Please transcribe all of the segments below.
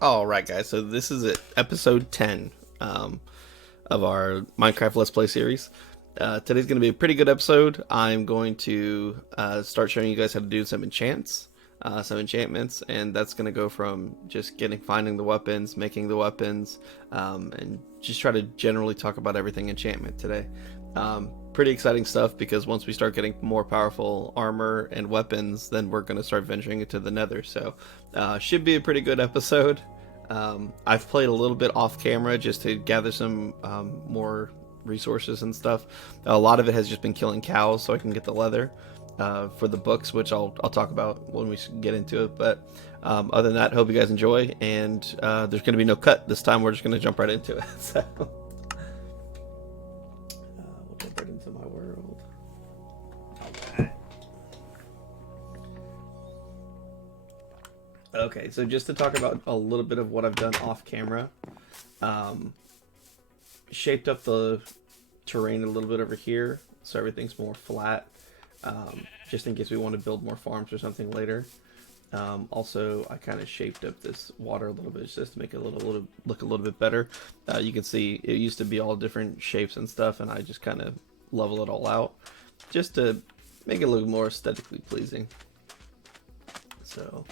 All right, guys. So this is it, episode 10 of our Minecraft Let's Play series. Today's going to be a pretty good episode. I'm going to start showing you guys how to do some enchantments, and that's going to go from just finding the weapons, making the weapons, and just try to generally talk about everything enchantment today. Pretty exciting stuff because once we start getting more powerful armor and weapons, then we're going to start venturing into the nether. So should be a pretty good episode. I've played a little bit off camera just to gather some more resources and stuff. A lot of it has just been killing cows so I can get the leather for the books, which I'll talk about when we get into it. But other than that, hope you guys enjoy. And there's going to be no cut this time. We're just going to jump right into it. So we'll jump right into my world. Okay, so just to talk about a little bit of what I've done off camera, um, shaped up the terrain a little bit over here so everything's more flat, just in case we want to build more farms or something later. Also, I kind of shaped up this water a little bit just to make it look a little bit better. You can see it used to be all different shapes and stuff, and I just kind of level it all out just to make it look more aesthetically pleasing. So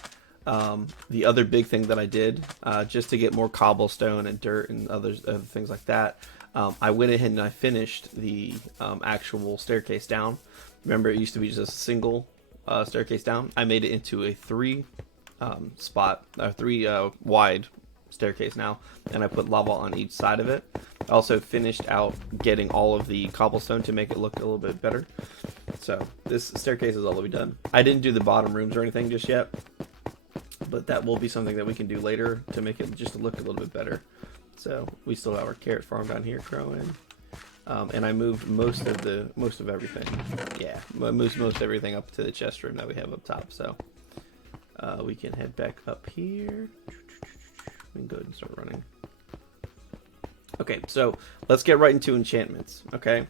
the other big thing that I did, just to get more cobblestone and dirt and other things like that, I went ahead and I finished the actual staircase down. Remember, it used to be just a single staircase down. I made it into a three wide staircase now, and I put lava on each side of it. I also finished out getting all of the cobblestone to make it look a little bit better. So this staircase is all the way done. I didn't do the bottom rooms or anything just yet, but that will be something that we can do later to make it just look a little bit better. So we still have our carrot farm down here growing, and I moved most of everything. Yeah, I moved most everything up to the chest room that we have up top. So we can head back up here. We can go ahead and start running. Okay, so let's get right into enchantments. Okay.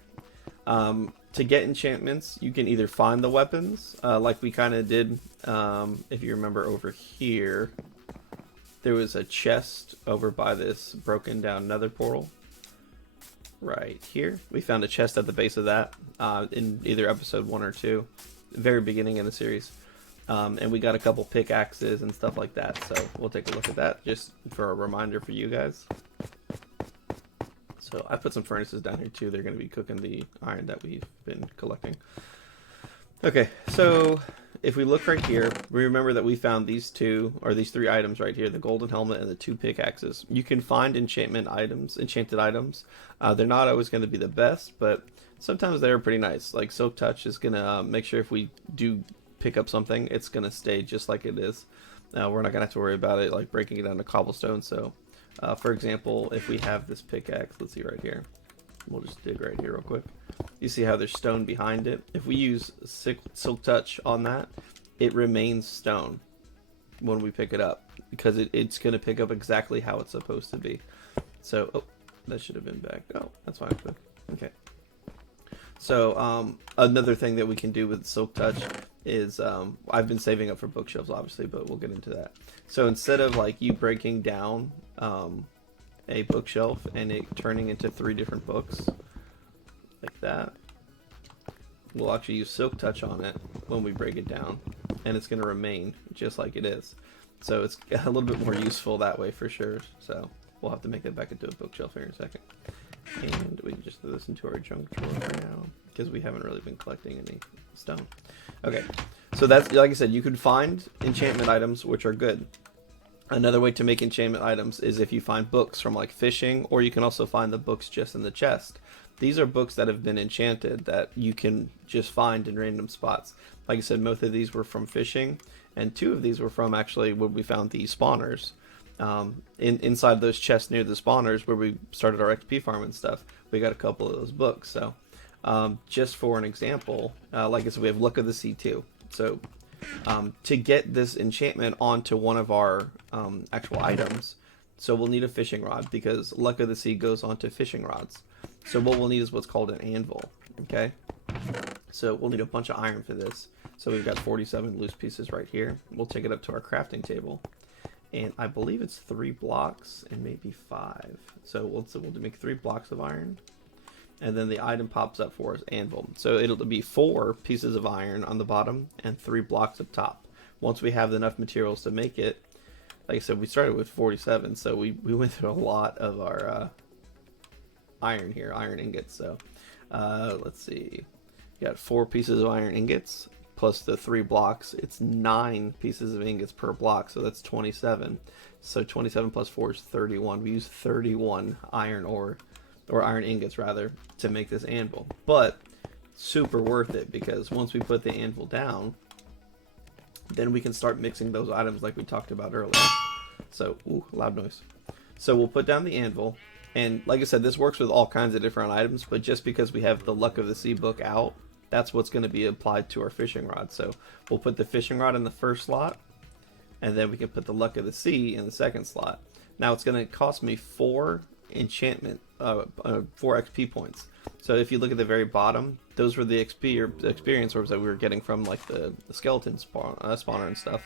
To get enchantments, you can either find the weapons, like we kind of did, if you remember over here. There was a chest over by this broken down nether portal. Right here. We found a chest at the base of that, in either episode 1 or 2, very beginning in the series. And we got a couple pickaxes and stuff like that, so we'll take a look at that just for a reminder for you guys. So I put some furnaces down here too. They're going to be cooking the iron that we've been collecting. Okay, so if we look right here, we remember that we found these three items right here, the golden helmet and the 2 pickaxes. You can find enchanted items. They're not always going to be the best, but sometimes they're pretty nice. Like Silk Touch is going to make sure if we do pick up something, it's going to stay just like it is. Now, we're not going to have to worry about it like breaking it down to cobblestone, so for example, if we have this pickaxe, let's see right here. We'll just dig right here real quick. You see how there's stone behind it? If we use Silk Touch on that, it remains stone when we pick it up because it's going to pick up exactly how it's supposed to be. So, oh, that should have been back. Oh, that's fine. Okay. So, another thing that we can do with Silk Touch is, I've been saving up for bookshelves, obviously, but we'll get into that. So instead of like you breaking down a bookshelf and it turning into 3 different books like that, we'll actually use Silk Touch on it when we break it down, and it's going to remain just like it is. So it's a little bit more useful that way for sure. So we'll have to make that back into a bookshelf here in a second. And we can just throw this into our junk drawer for now because we haven't really been collecting any stone. Okay, so that's, like I said, you can find enchantment items, which are good. Another way to make enchantment items is if you find books from like fishing, or you can also find the books just in the chest. These are books that have been enchanted that you can just find in random spots. Like I said, most of these were from fishing, and 2 of these were from actually when we found the spawners. Inside those chests near the spawners where we started our XP farm and stuff, we got a couple of those books. So just for an example, like I said, we have Luck of the Sea too. So to get this enchantment onto one of our actual items, so we'll need a fishing rod because Luck of the Sea goes onto fishing rods. So what we'll need is what's called an anvil. Okay, so we'll need a bunch of iron for this. So we've got 47 loose pieces right here. We'll take it up to our crafting table, and I believe it's 3 blocks and maybe 5. So we'll make 3 blocks of iron, and then the item pops up for us, Anvil. So it'll be 4 pieces of iron on the bottom and 3 blocks up top. Once we have enough materials to make it, like I said, we started with 47, so we went through a lot of our iron here, iron ingots. So let's see, you got 4 pieces of iron ingots plus the 3 blocks. It's 9 pieces of ingots per block, so that's 27. So 27 plus 4 is 31. We use 31 iron ore, or iron ingots rather, to make this anvil. But super worth it, because once we put the anvil down, then we can start mixing those items like we talked about earlier. So, ooh, loud noise. So we'll put down the anvil, and like I said, this works with all kinds of different items, but just because we have the Luck of the Sea book out, that's what's going to be applied to our fishing rod. So we'll put the fishing rod in the first slot, and then we can put the Luck of the Sea in the second slot. Now it's going to cost me 4 enchantment, 4 XP points. So if you look at the very bottom, those were the XP or experience orbs that we were getting from like the skeleton spawner and stuff.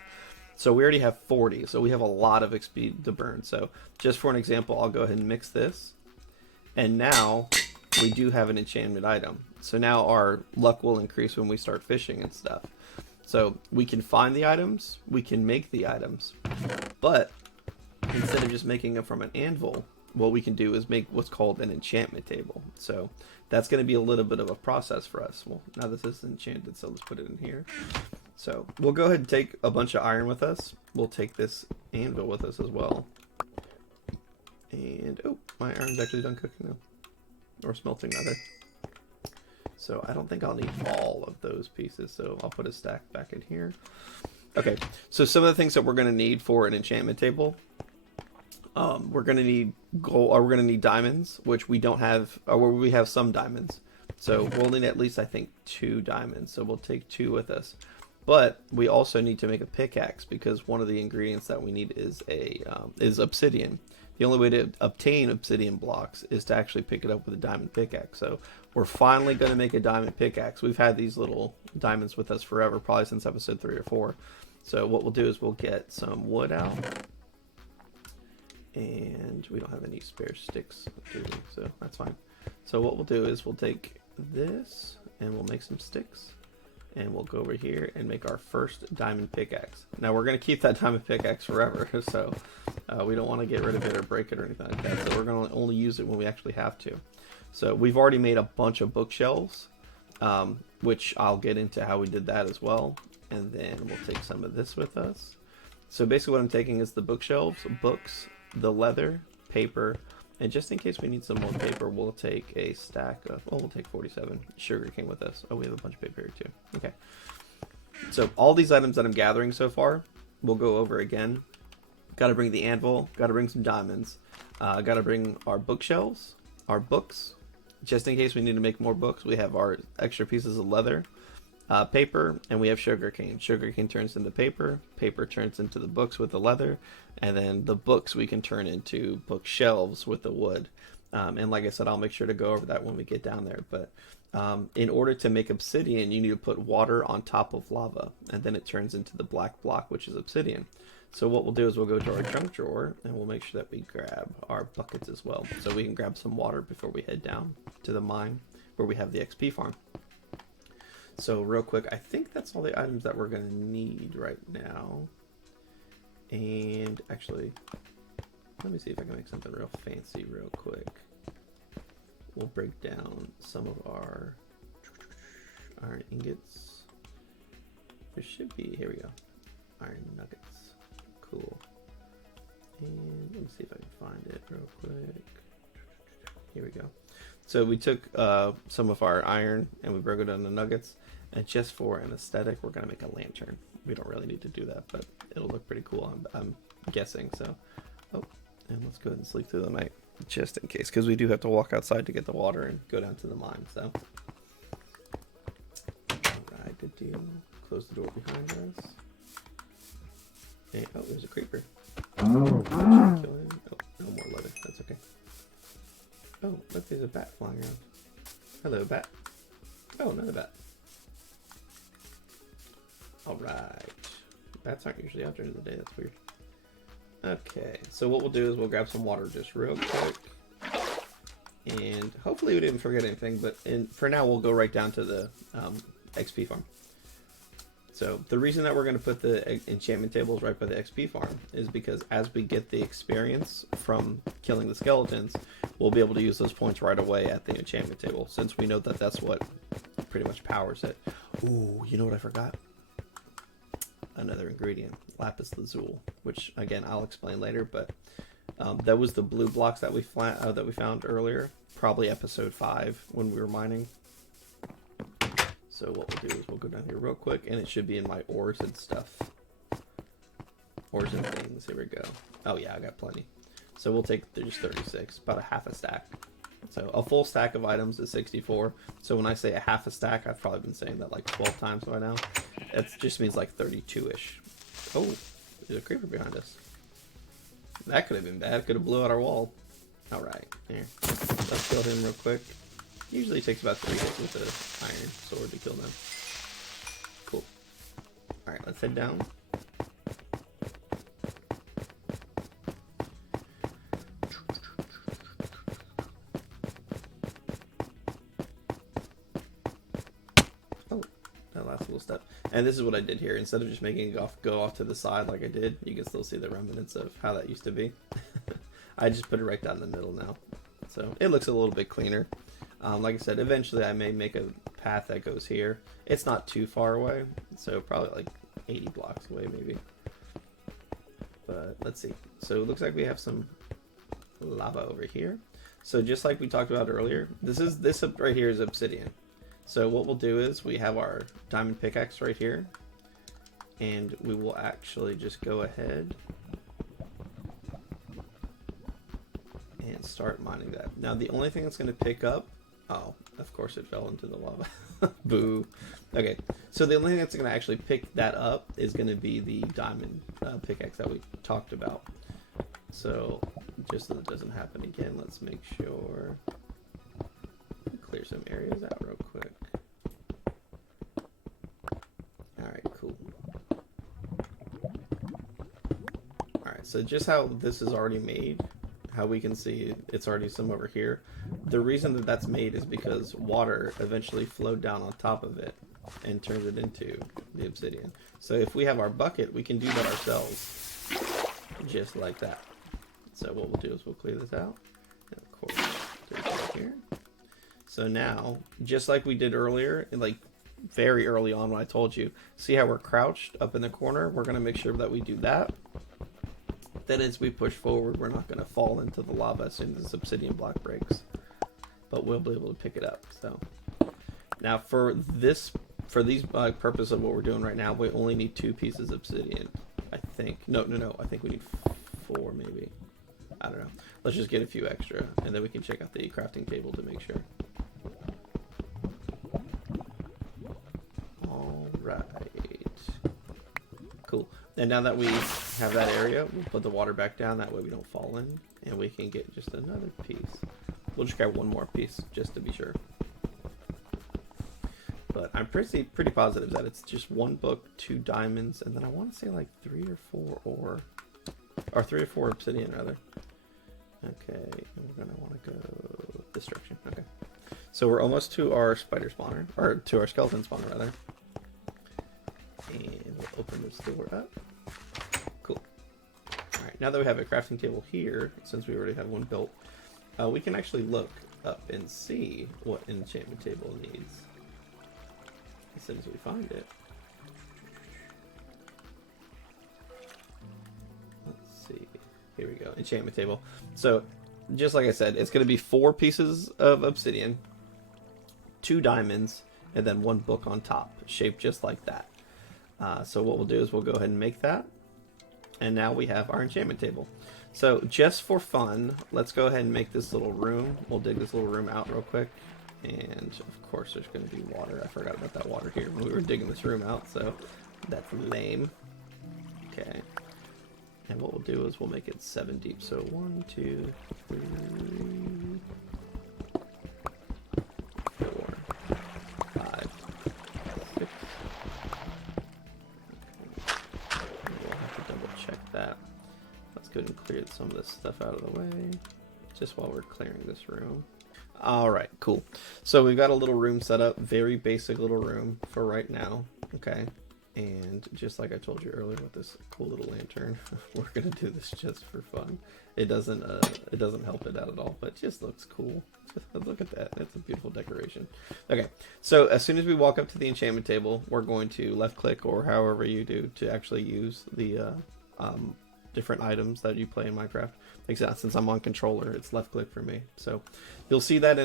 So we already have 40, so we have a lot of XP to burn. So just for an example, I'll go ahead and mix this, and now we do have an enchantment item. So now our luck will increase when we start fishing and stuff. So we can find the items, we can make the items, but instead of just making them from an anvil, what we can do is make what's called an enchantment table. So that's going to be a little bit of a process for us. Well, now this is enchanted, so let's put it in here. So we'll go ahead and take a bunch of iron with us. We'll take this anvil with us as well. And, oh, my iron's actually done cooking now. Or smelting, rather. So I don't think I'll need all of those pieces, so I'll put a stack back in here. Okay, so some of the things that we're going to need for an enchantment table. We're going to need gold, or we're going to need diamonds, which we don't have, or we have some diamonds. So we'll need at least, I think, 2 diamonds. So we'll take 2 with us. But we also need to make a pickaxe, because one of the ingredients that we need is obsidian. The only way to obtain obsidian blocks is to actually pick it up with a diamond pickaxe. So we're finally going to make a diamond pickaxe. We've had these little diamonds with us forever, probably since episode 3 or 4. So what we'll do is we'll get some wood out. And we don't have any spare sticks, do we? So that's fine. So what we'll do is we'll take this and we'll make some sticks. And we'll go over here and make our first diamond pickaxe. Now we're going to keep that diamond pickaxe forever, so we don't want to get rid of it or break it or anything like that. So we're going to only use it when we actually have to. So we've already made a bunch of bookshelves, which I'll get into how we did that as well. And then we'll take some of this with us. So basically what I'm taking is the bookshelves, books, the leather, paper, and just in case we need some more paper, we'll take a stack of, we'll take 47 sugar cane with us. Oh, we have a bunch of paper here too. Okay. So all these items that I'm gathering so far, we'll go over again. Got to bring the anvil, got to bring some diamonds, got to bring our bookshelves, our books, just in case we need to make more books. We have our extra pieces of leather, paper, and we have sugar cane. Sugar cane turns into paper, paper turns into the books with the leather, and then the books we can turn into bookshelves with the wood. And like I said, I'll make sure to go over that when we get down there. But in order to make obsidian, you need to put water on top of lava, and then it turns into the black block, which is obsidian. So what we'll do is we'll go to our junk drawer, and we'll make sure that we grab our buckets as well, so we can grab some water before we head down to the mine where we have the XP farm. So real quick, I think that's all the items that we're going to need right now. And actually, let me see if I can make something real fancy real quick. We'll break down some of our iron ingots. There should be, here we go, iron nuggets. Cool. And let me see if I can find it real quick. Here we go. So we took some of our iron and we broke it into nuggets. And just for an aesthetic, we're going to make a lantern. We don't really need to do that, but it'll look pretty cool, I'm guessing. So, oh, and let's go ahead and sleep through the night, just in case, because we do have to walk outside to get the water and go down to the mine. So, alright, good deal. Close the door behind us. And, oh, there's a creeper. Oh, no more leather. That's okay. Oh, look, there's a bat flying around. Hello, bat. Oh, another bat. Alright. Bats aren't usually out during the day, that's weird. Okay, so what we'll do is we'll grab some water just real quick. And hopefully we didn't forget anything, but for now we'll go right down to the XP farm. So the reason that we're going to put the enchantment tables right by the XP farm is because as we get the experience from killing the skeletons, we'll be able to use those points right away at the enchantment table, since we know that that's what pretty much powers it. Ooh, you know what I forgot? Another ingredient, lapis lazuli, which again I'll explain later, but that was the blue blocks that we found earlier, probably episode 5 when we were mining. So what we'll do is we'll go down here real quick, and it should be in my ores and stuff. Ores and things. Here we go. Oh yeah, I got plenty. So we'll take just 36, about a half a stack. So a full stack of items is 64. So when I say a half a stack, I've probably been saying that like 12 times by now. That just means like 32-ish. Oh, there's a creeper behind us. That could have been bad. Could have blew out our wall. All right, here. Let's kill him real quick. Usually takes about 3 hits with an iron sword to kill them. Cool. All right, let's head down. Oh, that last little step. And this is what I did here. Instead of just making it go off to the side like I did, you can still see the remnants of how that used to be. I just put it right down the middle now. So it looks a little bit cleaner. Like I said, eventually I may make a path that goes here. It's not too far away, so probably like 80 blocks away maybe. But let's see. So it looks like we have some lava over here. So just like we talked about earlier, this right here is obsidian. So what we'll do is we have our diamond pickaxe right here, and we will actually just go ahead and start mining that. Now the only thing that's going to pick up, oh, of course it fell into the lava. Boo. Okay, so the only thing that's going to actually pick that up is going to be the diamond pickaxe that we talked about. So just so that doesn't happen again, let's make sure clear some areas out real quick. Alright, cool. Alright, so just how this is already made, how we can see it's already some over here. The reason that that's made is because water eventually flowed down on top of it and turned it into the obsidian. So if we have our bucket, we can do that ourselves, just like that. So what we'll do is we'll clear this out, and of course, take it right here. So now, just like we did earlier, like very early on when I told you, see how we're crouched up in the corner? We're going to make sure that we do that. Then as we push forward, we're not going to fall into the lava as soon as this obsidian block breaks. But we'll be able to pick it up. So now for these purpose of what we're doing right now, we only need 2 pieces of obsidian. I think. No. I think we need 4 maybe. I don't know. Let's just get a few extra, and then we can check out the crafting table to make sure. Alright. Cool. And now that we have that area, we'll put the water back down. That way we don't fall in, and we can get just another piece. We'll just grab one more piece, just to be sure. But I'm pretty positive that it's just 1 book, 2 diamonds, and then I want to say like 3 or 4 ore. Or 3 or 4 obsidian, rather. Okay, and we're going to want to go this direction. Okay. So we're almost to our spider spawner, or to our skeleton spawner, rather. And we'll open this door up. Cool. Alright, now that we have a crafting table here, since we already have one built, we can actually look up and see what an enchantment table needs as soon as we find it. Let's see. Here we go. Enchantment table. So, just like I said, it's going to be 4 pieces of obsidian, 2 diamonds, and then 1 book on top, shaped just like that. So what we'll do is we'll go ahead and make that. And now we have our enchantment table. So just for fun, let's go ahead and make this little room. We'll dig this little room out real quick. And of course there's going to be water. I forgot about that water here when we were digging this room out, so that's lame. Okay. And what we'll do is we'll make it 7 deep. So 1, 2, 3, 4, 5, 6. Okay. We'll have to double check that. Let's go get some of this stuff out of the way just while we're clearing this room. All right, cool. So we've got a little room set up, very basic little room for right now. Okay. And just like I told you earlier with this cool little lantern, we're gonna do this just for fun. It doesn't help it out at all, but it just looks cool. Just look at that. That's a beautiful decoration. Okay, so as soon as we walk up to the enchantment table, we're going to left click or however you do to actually use the different items that you play in Minecraft. Since I'm on controller, it's left click for me. So you'll see that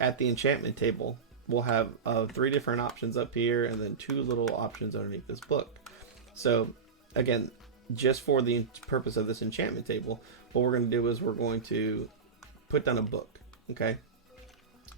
at the enchantment table, we'll have 3 different options up here and then 2 little options underneath this book. So again, just for the purpose of this enchantment table, what we're going to do is we're going to put down a book. Okay,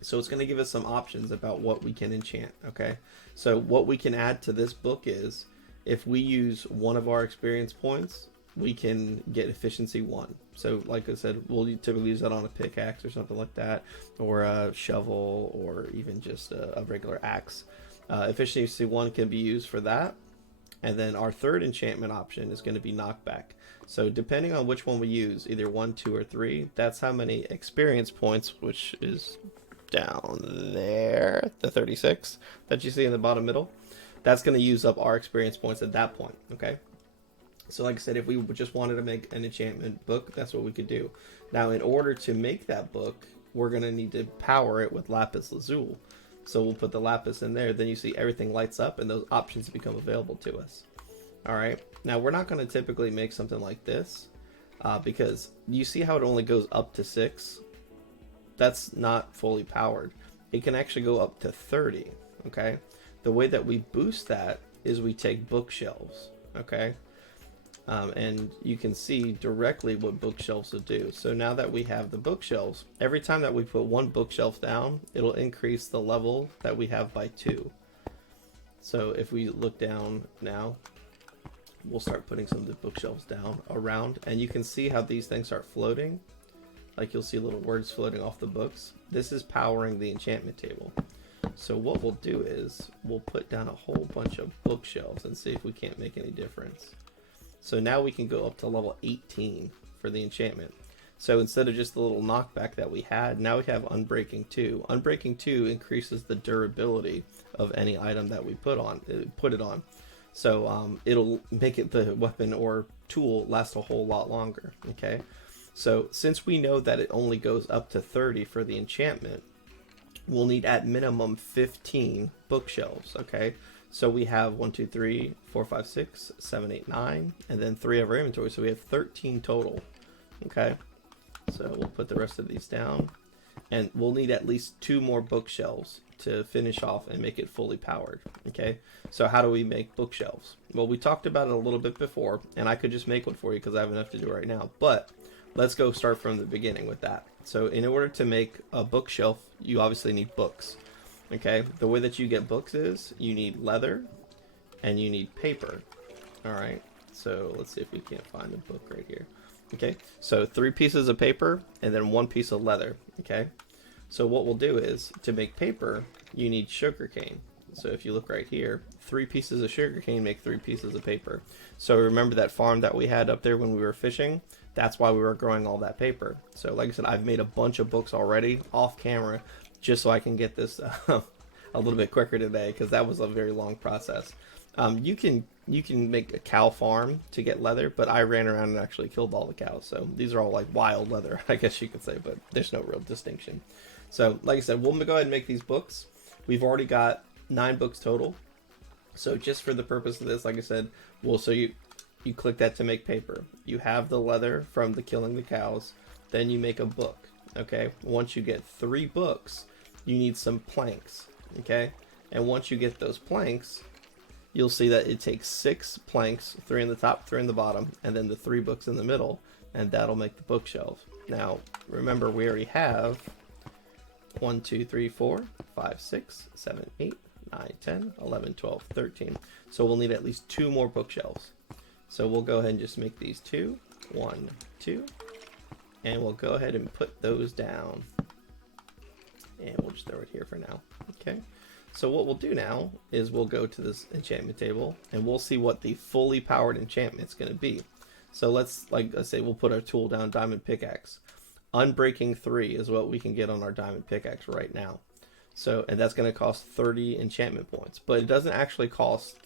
so it's going to give us some options about what we can enchant. Okay, so what we can add to this book is if we use one of our experience points, we can get efficiency 1. So like I said, we'll typically use that on a pickaxe or something like that, or a shovel, or even just a regular axe. Efficiency 1 can be used for that. And then our third enchantment option is going to be knockback. So depending on which one we use, either 1, 2, or 3, that's how many experience points, which is down there, the 36 that you see in the bottom middle. That's going to use up our experience points at that point. Okay. So like I said, if we just wanted to make an enchantment book, that's what we could do. Now, in order to make that book, we're going to need to power it with lapis lazuli. So we'll put the lapis in there. Then you see everything lights up and those options become available to us. All right. Now, we're not going to typically make something like this because you see how it only goes up to 6. That's not fully powered. It can actually go up to 30. Okay. The way that we boost that is we take bookshelves. Okay. And you can see directly what bookshelves will do. So now that we have the bookshelves, every time that we put one bookshelf down, it'll increase the level that we have by 2. So if we look down now, we'll start putting some of the bookshelves down around, and you can see how these things start floating. Like you'll see little words floating off the books. This is powering the enchantment table. So what we'll do is we'll put down a whole bunch of bookshelves and see if we can't make any difference. So now we can go up to level 18 for the enchantment. So instead of just the little knockback that we had, now we have Unbreaking 2. Unbreaking 2 increases the durability of any item that we put it on. So it'll make it the weapon or tool last a whole lot longer. Okay. So since we know that it only goes up to 30 for the enchantment, we'll need at minimum 15 bookshelves. Okay. So we have 1, 2, 3, 4, 5, 6, 7, 8, 9, and then 3 of our inventory. So we have 13 total. Okay. So we'll put the rest of these down. And we'll need at least 2 more bookshelves to finish off and make it fully powered. Okay. So how do we make bookshelves? Well, we talked about it a little bit before, and I could just make one for you because I have enough to do right now. But let's go start from the beginning with that. So in order to make a bookshelf, you obviously need books. Okay, the way that you get books is you need leather and you need paper. All right, so let's see if we can't find a book right here. Okay, so 3 pieces of paper and then 1 piece of leather. Okay, so what we'll do is to make paper, you need sugarcane. So if you look right here, 3 pieces of sugarcane make 3 pieces of paper. So remember that farm that we had up there when we were fishing? That's why we were growing all that paper. So like I said, I've made a bunch of books already off camera, just so I can get this a little bit quicker today, because that was a very long process. You can make a cow farm to get leather, but I ran around and actually killed all the cows. So these are all like wild leather, I guess you could say, but there's no real distinction. So like I said, we'll go ahead and make these books. We've already got 9 books total. So just for the purpose of this, like I said, you click that to make paper. You have the leather from the killing the cows. Then you make a book. Okay. Once you get 3 books, you need some planks. Okay. And once you get those planks, you'll see that it takes 6 planks, 3 in the top, 3 in the bottom, and then the 3 books in the middle, and that'll make the bookshelf. Now, remember, we already have 1, 2, 3, 4, 5, 6, 7, 8, 9, 10, 11, 12, 13. So we'll need at least 2 more bookshelves. So we'll go ahead and just make these 2, 1, 2, and we'll go ahead and put those down. And we'll just throw it here for now. Okay. So what we'll do now is we'll go to this enchantment table and we'll see what the fully powered enchantment is going to be. So let's say we'll put our tool down, diamond pickaxe. Unbreaking 3 is what we can get on our diamond pickaxe right now. So, and that's going to cost 30 enchantment points, but it doesn't actually cost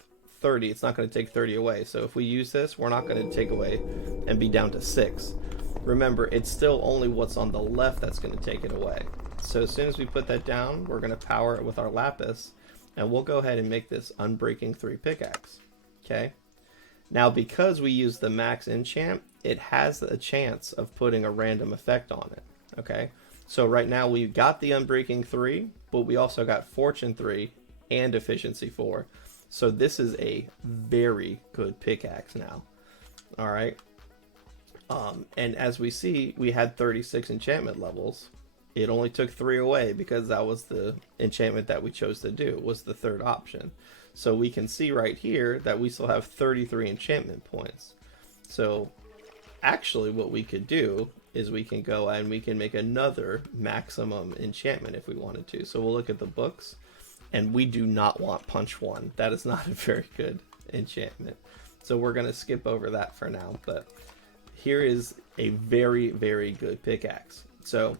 30. It's not going to take 30 away. So if we use this, we're not going to take away and be down to 6. Remember, it's still only what's on the left that's going to take it away. So as soon as we put that down, we're going to power it with our lapis, and we'll go ahead and make this Unbreaking 3 pickaxe. Okay. Now, because we use the max enchant, it has a chance of putting a random effect on it. Okay. So right now we've got the Unbreaking 3, but we also got Fortune 3 and Efficiency 4. So this is a very good pickaxe now. All right. And as we see, we had 36 enchantment levels. It only took 3 away because that was the enchantment that we chose to do, was the third option. So we can see right here that we still have 33 enchantment points. So actually what we could do is we can go and we can make another maximum enchantment if we wanted to. So we'll look at the books, and we do not want punch 1. That is not a very good enchantment. So we're going to skip over that for now. But here is a very, very good pickaxe. So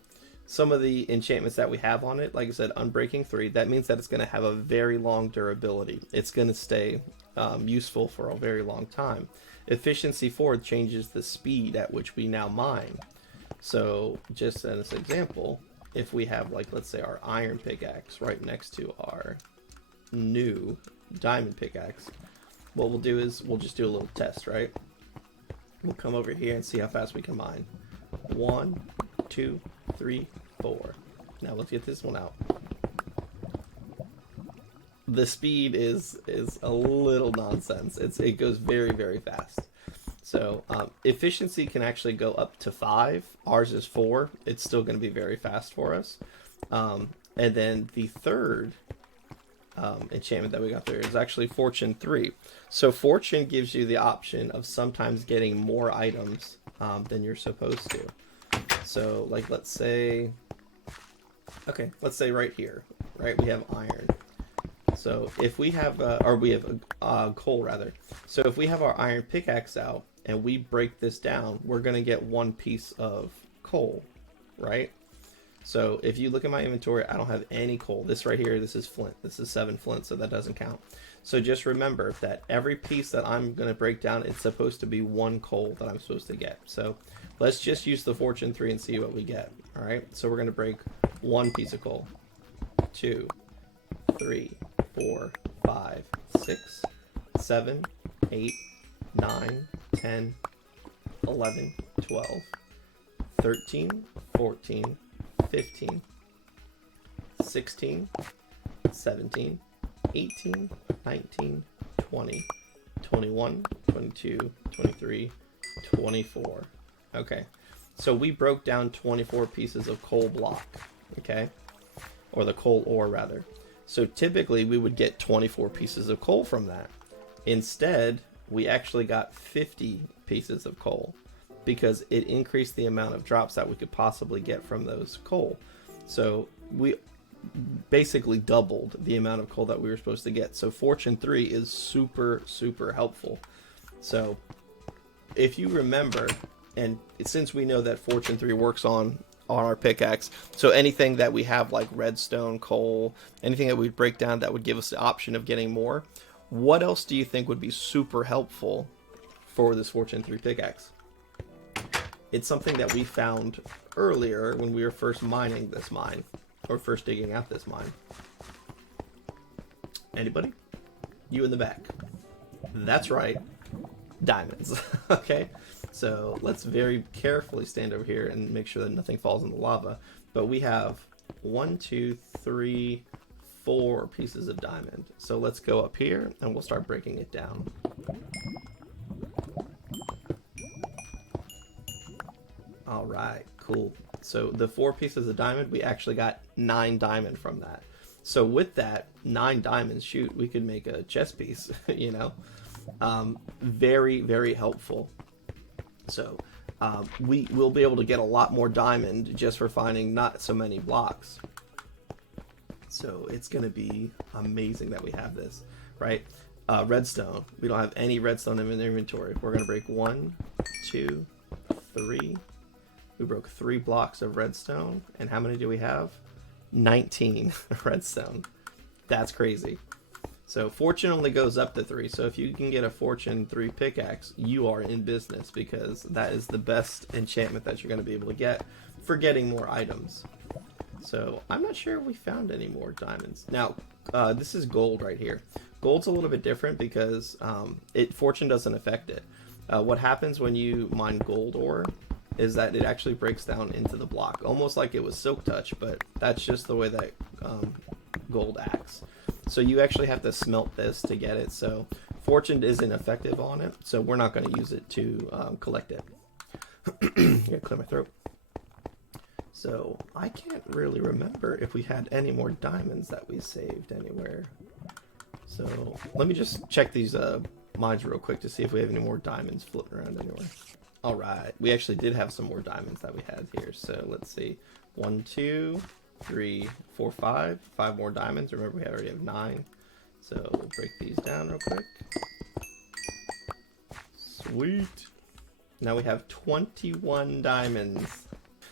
some of the enchantments that we have on it, like I said, Unbreaking 3, that means that it's going to have a very long durability. It's going to stay useful for a very long time. Efficiency 4 changes the speed at which we now mine. So just as an example, if we have, like, let's say our iron pickaxe right next to our new diamond pickaxe, what we'll do is we'll just do a little test, right? We'll come over here and see how fast we can mine. 1, 2, 3, 4. Now let's get this one out. The speed is a little nonsense. It goes very, very fast. So efficiency can actually go up to 5. Ours is 4. It's still going to be very fast for us. And then the third enchantment that we got there is actually Fortune 3. So Fortune gives you the option of sometimes getting more items than you're supposed to. So, like, let's say right here, right, we have iron. So if we have, we have coal rather. So if we have our iron pickaxe out and we break this down, we're going to get 1 piece of coal, right? So if you look at my inventory, I don't have any coal. This right here, this is flint. This is 7 flint, so that doesn't count. So just remember that every piece that I'm going to break down, it's supposed to be 1 coal that I'm supposed to get. So let's just use the Fortune 3 and see what we get. All right, so we're going to break 1 piece of coal, 2, 3, 4, 5, 6, 7, 8, 9, 10, 11, 12, 13, 14, 15, 16, 17, 18, 19, 20, 21, 22, 23, 24. Okay, so we broke down 24 pieces of coal block, okay? Or the coal ore, rather. So typically we would get 24 pieces of coal from that. Instead, we actually got 50 pieces of coal because it increased the amount of drops that we could possibly get from those coal. So we basically doubled the amount of coal that we were supposed to get. So Fortune 3 is super, super helpful. So if you remember, and since we know that Fortune 3 works on our pickaxe, so anything that we have like redstone, coal, anything that we break down that would give us the option of getting more, what else do you think would be super helpful for this Fortune 3 pickaxe? It's something that we found earlier when we were first mining this mine, or first digging out this mine. Anybody? You in the back. That's right. Diamonds. Okay? So let's very carefully stand over here and make sure that nothing falls in the lava. But we have 1, 2, 3, 4 pieces of diamond. So let's go up here and we'll start breaking it down. All right, cool. So the 4 pieces of diamond, we actually got 9 diamond from that. So with that 9 diamonds, shoot, we could make a chess piece, you know. Very, very helpful. So we will be able to get a lot more diamond just for finding not so many blocks. So it's going to be amazing that we have this, right? Redstone. We don't have any redstone in the inventory. We're going to break 1, 2, 3. We broke 3 blocks of redstone. And how many do we have? 19 redstone. That's crazy. So fortune only goes up to 3. So if you can get a fortune 3 pickaxe, you are in business, because that is the best enchantment that you're going to be able to get for getting more items. So I'm not sure if we found any more diamonds. Now, this is gold right here. Gold's a little bit different because fortune doesn't affect it. What happens when you mine gold ore is that it actually breaks down into the block, almost like it was silk touch, but that's just the way that gold acts. So you actually have to smelt this to get it. So fortune isn't effective on it, so we're not going to use it to collect it. Gotta clear my throat. So I can't really remember if we had any more diamonds that we saved anywhere. So let me just check these mines real quick to see if we have any more diamonds floating around anywhere. All right, we actually did have some more diamonds that we had here. So let's see, 1, 2, 3, 4, 5. 5 more diamonds. Remember, we already have 9. So we'll break these down real quick. Sweet. Now we have 21 diamonds.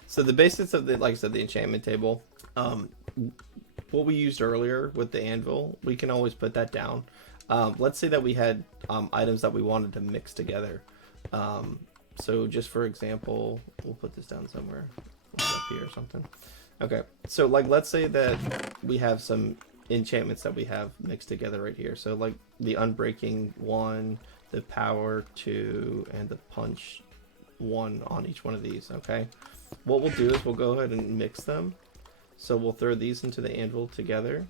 So the basics of the, like I said, the enchantment table, what we used earlier with the anvil, we can always put that down. Let's say that we had items that we wanted to mix together. So just for example, we'll put this down somewhere, up here or something. Okay, so like let's say that we have some enchantments that we have mixed together right here. So like the unbreaking 1, the power 2, and the punch 1 on each one of these. Okay, what we'll do is we'll go ahead and mix them. So we'll throw these into the anvil together,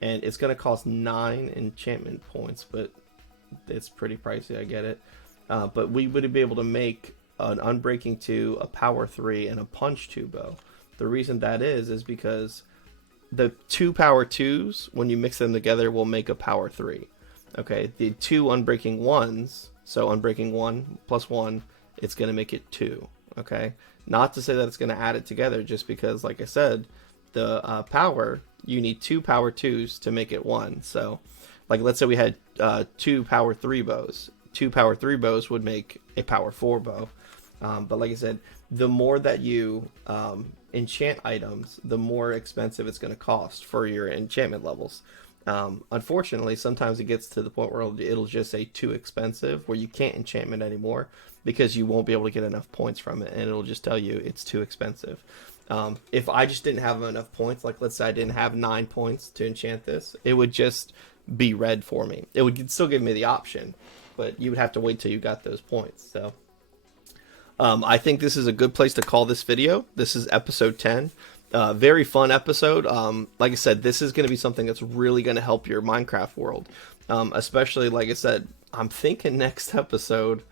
and it's going to cost 9 enchantment points, but it's pretty pricey, I get it. But we would be able to make an unbreaking 2, a power 3, and a punch 2 bow. The reason that is because the 2 power 2s, when you mix them together, will make a power 3. Okay, the 2 unbreaking 1s, so unbreaking 1 plus 1, it's going to make it 2. Okay, not to say that it's going to add it together, just because, like I said, the power, you need 2 power 2s to make it 1. So, like, let's say we had 2 power 3 bows. 2 power 3 bows would make a power 4 bow. But like I said, the more that you enchant items, the more expensive it's going to cost for your enchantment levels. Unfortunately, sometimes it gets to the point where it'll just say too expensive, where you can't enchantment anymore because you won't be able to get enough points from it, and it'll just tell you it's too expensive. If I just didn't have enough points, like let's say I didn't have 9 points to enchant this, it would just be red for me. It would still give me the option, but you would have to wait till you got those points. So I think this is a good place to call this video. This is episode 10. Very fun episode. Like I said, this is going to be something that's really going to help your Minecraft world. Especially, like I said, I'm thinking next episode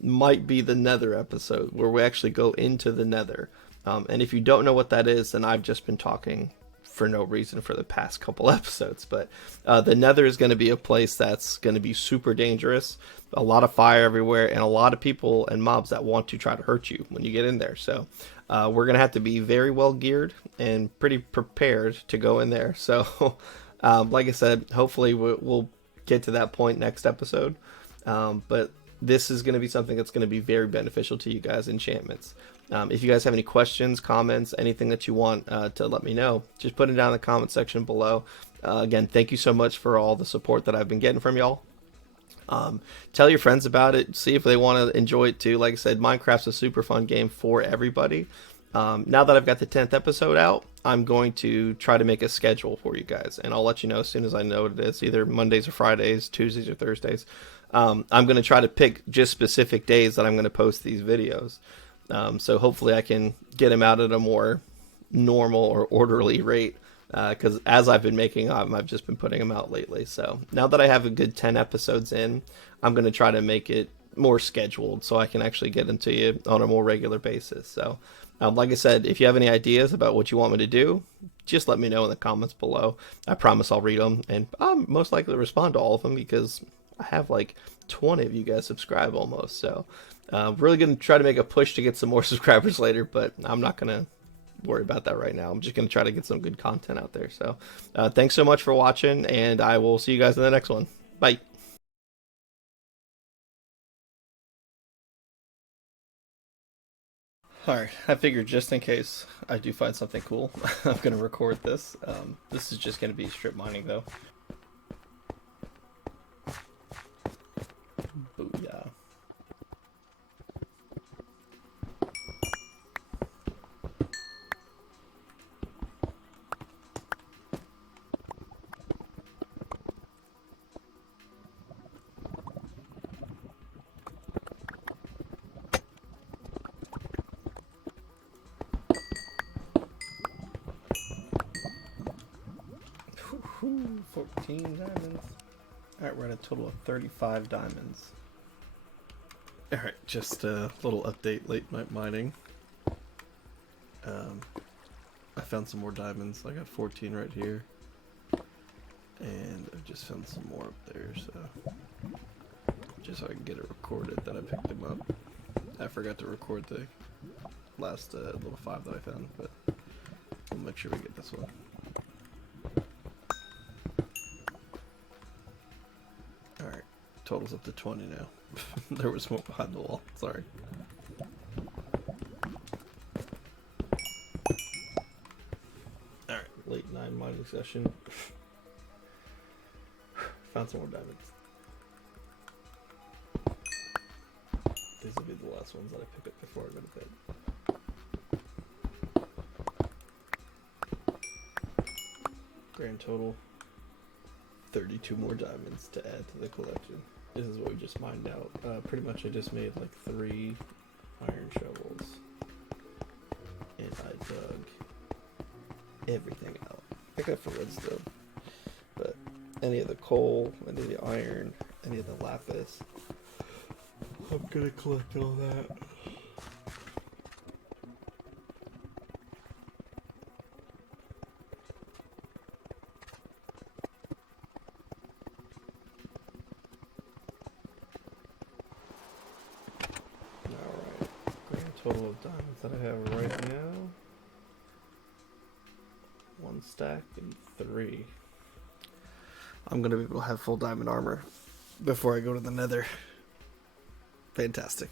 might be the Nether episode, where we actually go into the Nether. And if you don't know what that is, then I've just been talking for no reason for the past couple episodes. But the Nether is going to be a place that's going to be super dangerous. A lot of fire everywhere, and a lot of people and mobs that want to try to hurt you when you get in there. So we're going to have to be very well geared and pretty prepared to go in there. So like I said, hopefully we'll get to that point next episode. But this is going to be something that's going to be very beneficial to you guys, enchantments. If you guys have any questions, comments, anything that you want to let me know, just put it down in the comment section below. Again, thank you so much for all the support that I've been getting from y'all. Tell your friends about it. See if they want to enjoy it too. Like I said, Minecraft's a super fun game for everybody. Now that I've got the 10th episode out, I'm going to try to make a schedule for you guys, and I'll let you know as soon as I know what it is, either Mondays or Fridays, Tuesdays or Thursdays. I'm going to try to pick just specific days that I'm going to post these videos. So hopefully I can get them out at a more normal or orderly rate. Because as I've been making them, I've just been putting them out lately. So now that I have a good 10 episodes in, I'm going to try to make it more scheduled so I can actually get them to you on a more regular basis. So like I said, if you have any ideas about what you want me to do, just let me know in the comments below. I promise I'll read them, and I'll most likely respond to all of them because I have like 20 of you guys subscribe almost. So really going to try to make a push to get some more subscribers later, but I'm not going to worry about that right now. I'm just going to try to get some good content out there. So thanks so much for watching, and I will see you guys in the next one. Bye. Alright, I figured just in case I do find something cool, I'm going to record this. This is just going to be strip mining though. Booyah. Whew, 14 diamonds. Alright, we're at a total of 35 diamonds. Alright, just a little update, late night mining. I found some more diamonds. I got 14 right here. And I just found some more up there, so just so I can get it recorded that I picked them up. I forgot to record the last little 5 that I found, but we'll make sure we get this one. Alright, total's up to 20 now. There was more behind the wall, sorry. Alright, late 9 mining session. Found some more diamonds. These will be the last ones that I pick up before I go to bed. Grand total, 32 more diamonds to add to the collection. This is what we just mined out. Pretty much I just made like 3 iron shovels. And I dug everything out. Except for redstone. But any of the coal, any of the iron, any of the lapis, I'm gonna collect all that. Alright, grand total of diamonds that I have right now. 1 stack and 3. I'm gonna be able to have full diamond armor before I go to the nether. Fantastic.